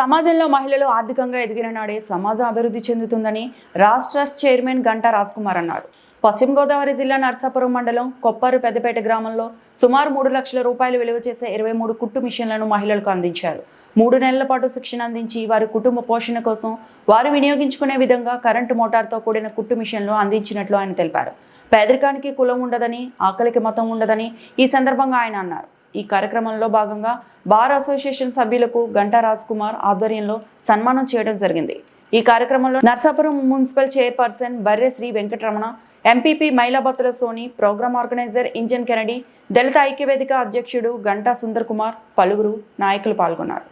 సమాజంలో మహిళలు ఆర్థికంగా ఎదిగిన నాడే సమాజం అభివృద్ధి చెందుతుందని రాష్ట్ర చైర్మన్ గంటా రాజ్కుమార్ అన్నారు. పశ్చిమ గోదావరి జిల్లా నర్సాపురం మండలం కొప్పారు పెద్దపేట గ్రామంలో సుమారు మూడు లక్షల రూపాయలు విలువ చేసే ఇరవై మూడు కుట్టు మిషన్లను మహిళలకు అందించారు. మూడు నెలల పాటు శిక్షణ అందించి వారి కుటుంబ పోషణ కోసం వారు వినియోగించుకునే విధంగా కరెంటు మోటార్తో కూడిన కుట్టు మిషన్లు అందించినట్లు ఆయన తెలిపారు. పేదరికానికి కులం ఉండదని ఆకలికి మతం ఉండదని ఈ సందర్భంగా ఆయన అన్నారు. ఈ కార్యక్రమంలో భాగంగా బార్ అసోసియేషన్ సభ్యులకు గంటా రాజ్ కుమార్ ఆధ్వర్యంలో సన్మానం చేయడం జరిగింది. ఈ కార్యక్రమంలో Narsapuram municipal chairperson Barre Sri Venkataramana MPP Mylabathula Soni programme organiser engine Kennedy దళిత ఐక్యవేదిక అధ్యక్షుడు గంటా సుందర్ కుమార్ పలువురు నాయకులు పాల్గొన్నారు.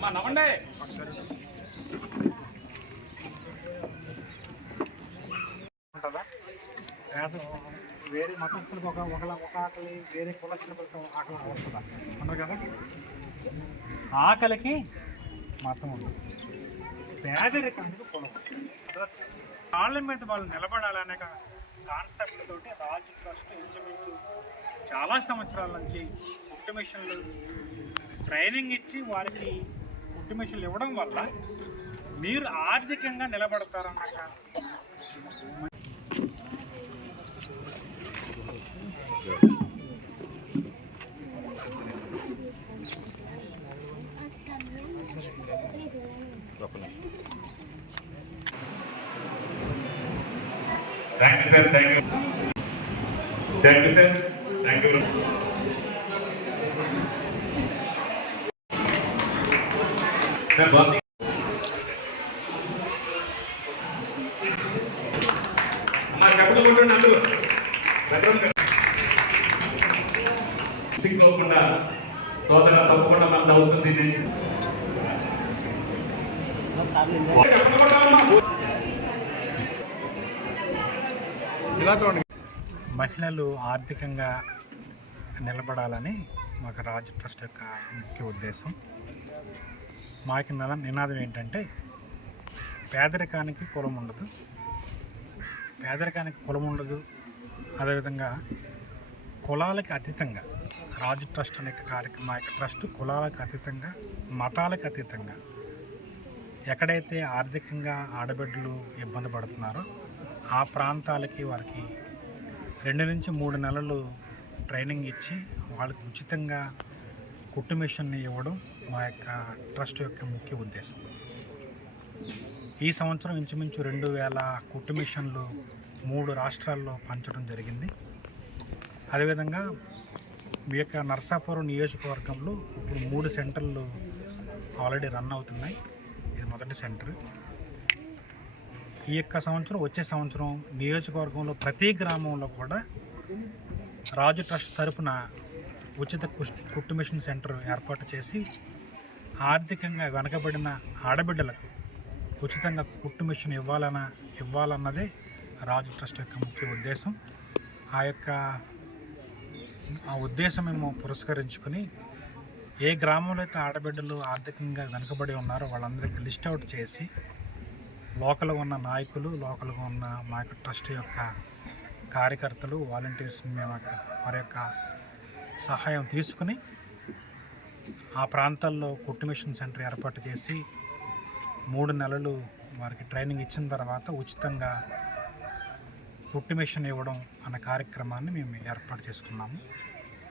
అమ్మా నవ్వండి. ఉంటుందా? పేద వేరే మతస్థులకు ఒక ఒకలా ఒక ఆకలి వేరే కులస్తులకు ఒక ఆకలి వస్తుందా? ఉండదు కదా? ఆకలికి మతం ఉండదు. పేదరికానికి కులం. కాళ్ళ మీద వాళ్ళు నిలబడాలనే కాన్సెప్ట్ తోటి రాజు ట్రస్ట్ ఇంచుమించు చాలా సంవత్సరాల నుంచి కుట్టు మిషన్లు ట్రైనింగ్ ఇచ్చి వాళ్ళకి కుట్టు ఇవ్వడం వల్ల మీరు ఆర్థికంగా నిలబడతారన్నమాట thank you sir thank you thank you sir thank you sir సిగ్గుకోకుండా సోదర తప్పకుండా మనకు అవుతుంది మహిళలు ఆర్థికంగా నిలబడాలని మాకు రాజు ట్రస్ట్ యొక్క ముఖ్య ఉద్దేశం. మాకు నల నినాదం ఏంటంటే పేదరికానికి కులం ఉండదు. పేదరికానికి కులం ఉండదు. అదేవిధంగా కులాలకి అతీతంగా రాజు ట్రస్ట్ అనే కార్యక్రమం మా యొక్క ట్రస్ట్ కులాలకు అతీతంగా మతాలకు అతీతంగా ఎక్కడైతే ఆర్థికంగా ఆడబిడ్డలు ఇబ్బంది పడుతున్నారో ఆ ప్రాంతాలకి వారికి రెండు నుంచి మూడు నెలలు ట్రైనింగ్ ఇచ్చి వాళ్ళకి ఉచితంగా కుట్టు మిషన్ని ఇవ్వడం మా యొక్క ట్రస్ట్ యొక్క ముఖ్య ఉద్దేశం. ఈ సంవత్సరం ఇంచుమించు రెండు వేల కుట్టు మిషన్లు మూడు రాష్ట్రాల్లో పంచడం జరిగింది. అదేవిధంగా మీ యొక్క నర్సాపురం నియోజకవర్గంలో ఇప్పుడు మూడు సెంటర్లు ఆల్రెడీ రన్ అవుతున్నాయి. ఇది మొదటి సెంటర్. ఈ యొక్క సంవత్సరం వచ్చే సంవత్సరం నియోజకవర్గంలో ప్రతి గ్రామంలో కూడా రాజు ట్రస్ట్ తరపున ఉచిత కుష్- కుట్టు మిషన్ సెంటర్ ఏర్పాటు చేసి ఆర్థికంగా వెనకబడిన ఆడబిడ్డలకు ఉచితంగా కుట్టు మిషన్ ఇవ్వాలన్న ఇవ్వాలన్నదే రాజు ట్రస్ట్ యొక్క ముఖ్య ఉద్దేశం. ఆ యొక్క ఆ ఉద్దేశం మేము పురస్కరించుకొని ఏ గ్రామంలో అయితే ఆడబిడ్డలు ఆర్థికంగా వెనుకబడి ఉన్నారో వాళ్ళందరికీ లిస్ట్ అవుట్ చేసి లోకల్ ఉన్న నాయకులు లోకల్గా ఉన్న మా యొక్క ట్రస్ట్ యొక్క కార్యకర్తలు వాలంటీర్స్ని మేము వారి యొక్క సహాయం తీసుకుని ఆ ప్రాంతాల్లో కుట్టు మిషన్ సెంటర్ ఏర్పాటు చేసి మూడు నెలలు వారికి ట్రైనింగ్ ఇచ్చిన తర్వాత ఉచితంగా కుట్టు మిషన్ ఇవ్వడం అన్న కార్యక్రమాన్ని మేము ఏర్పాటు చేసుకున్నాము.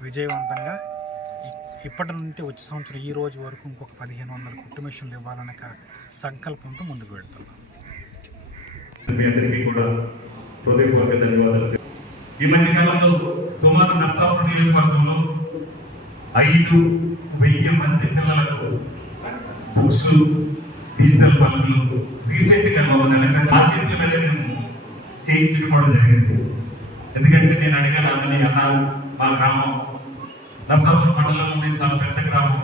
విజయవంతంగా ఇప్పటి నుండి వచ్చే సంవత్సరం ఈ రోజు వరకు ఇంకొక పదిహేను వందల కుట్టు మిషన్లు ఇవ్వాలనే సంకల్పంతో ముందుకు వెళ్తున్నాం. మీ అందరికీ కూడా హృదయపూర్వక ధన్యవాదాలు. ఈ మధ్య కాలంలో సుమారు నర్సాపురం నియోజకవర్గంలో ఐదు వెయ్యి మంది పిల్లలకు బుక్స్ డిజిటల్ పనులు రీసెంట్గా గా ఒక చేతుల మీద మేము చేయించడం కూడా జరిగింది. ఎందుకంటే నేను అడిగాను అన్నని అన్న మా గ్రామం నర్సాపురం మండలంలో నేను చాలా పెద్ద గ్రామం.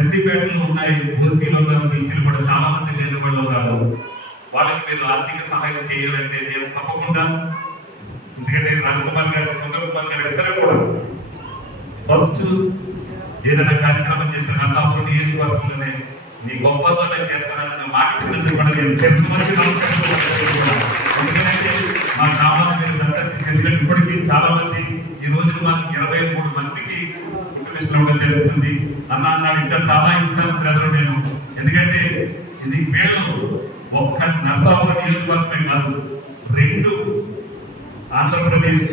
ఎస్సీపేటలు ఉన్నాయి ఓసీలు ఉన్నారు బీసీలు కూడా చాలా మంది లేని వాళ్ళు ఉన్నారు. వాళ్ళకి మీరు ఆర్థిక సహాయం చేయాలంటే నేను తప్పకుండా ఎందుకంటే రాజకుమార్ గారు సుందరకుమార్ గారు ఇద్దరు కూడా ఫస్ట్ ఏదైనా కార్యక్రమం చేస్తే నర్సాపురం నియోజకవర్గంలోనే నీ గొప్పతనం చేస్తానని మాట ఇచ్చినందుకు కూడా నేను తెలుసు ఎందుకంటే మా గ్రామాన్ని మీరు ఇప్పటికీ చాలా మంది ఈ రోజు మనకి ఇరవై మూడు మందికి ఇన్ఫర్మేషన్ ఇవ్వడం జరుగుతుంది. అన్న నాకు ఇంకా చాలా ఇస్తాను ప్రజలు నేను. ఎందుకంటే ఇది వీళ్ళు ఒక్క నర్సాపురం నియోజకవర్గమే కాదు రెండు ఆంధ్రప్రదేశ్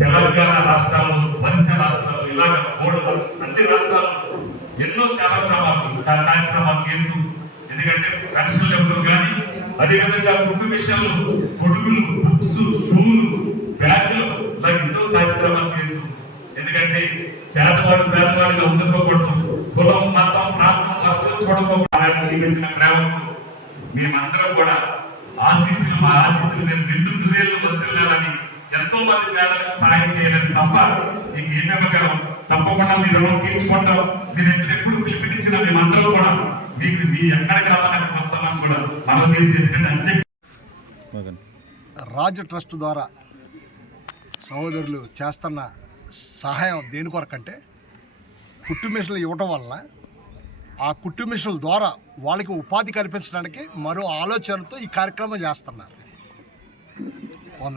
తెలంగాణ రాష్ట్రాల్లో వరుస రాష్ట్రాలు ఇలాగ మూడు అన్ని రాష్ట్రాల్లో ఎన్నో సేవాక్రమాలు కా- కార్యక్రమాలు చేస్తూ ఎందుకంటే పెన్షన్లు ఎవరు కానీ అదేవిధంగా కుటుంబ విషయంలో కొడుకులు బుక్స్ షూలు బ్యాగులు ఇలా ఎన్నో కార్యక్రమాలు చేస్తూ ఎందుకంటే పేదవాడు పేదవాడిగా ఉండుకోకూడదు కులం మతం ప్రాంతం అర్థం చూడకూడదు చూపించిన ప్రేమకు మేమందరం కూడా ఆశీస్సులు మా ఆశీస్సులు మేము రెండు హృదయాలు వదిలేయాలని ఎంతో మంది పేదలకు సహాయం చేయాలని తప్ప నీకు ఏమి ఇవ్వగలం? తప్పకుండా మీరు రుణం తీర్చుకుంటాం. మీరు ఎప్పుడు ఎప్పుడు పిలిపించిన మేమందరం కూడా మీకు మీ ఎక్కడికి రావాలని వస్తామని కూడా మనం చేసి ఎందుకంటే అధ్యక్ష రాజ్ ట్రస్ట్ ద్వారా సహోదరులు చేస్తున్న సహాయం దేని కొరకంటే కుట్టు మిషన్లు ఇవ్వటం వలన ఆ కుట్టు మిషన్ల ద్వారా వాళ్ళకి ఉపాధి కల్పించడానికి మరో ఆలోచనతో ఈ కార్యక్రమం చేస్తున్నారు.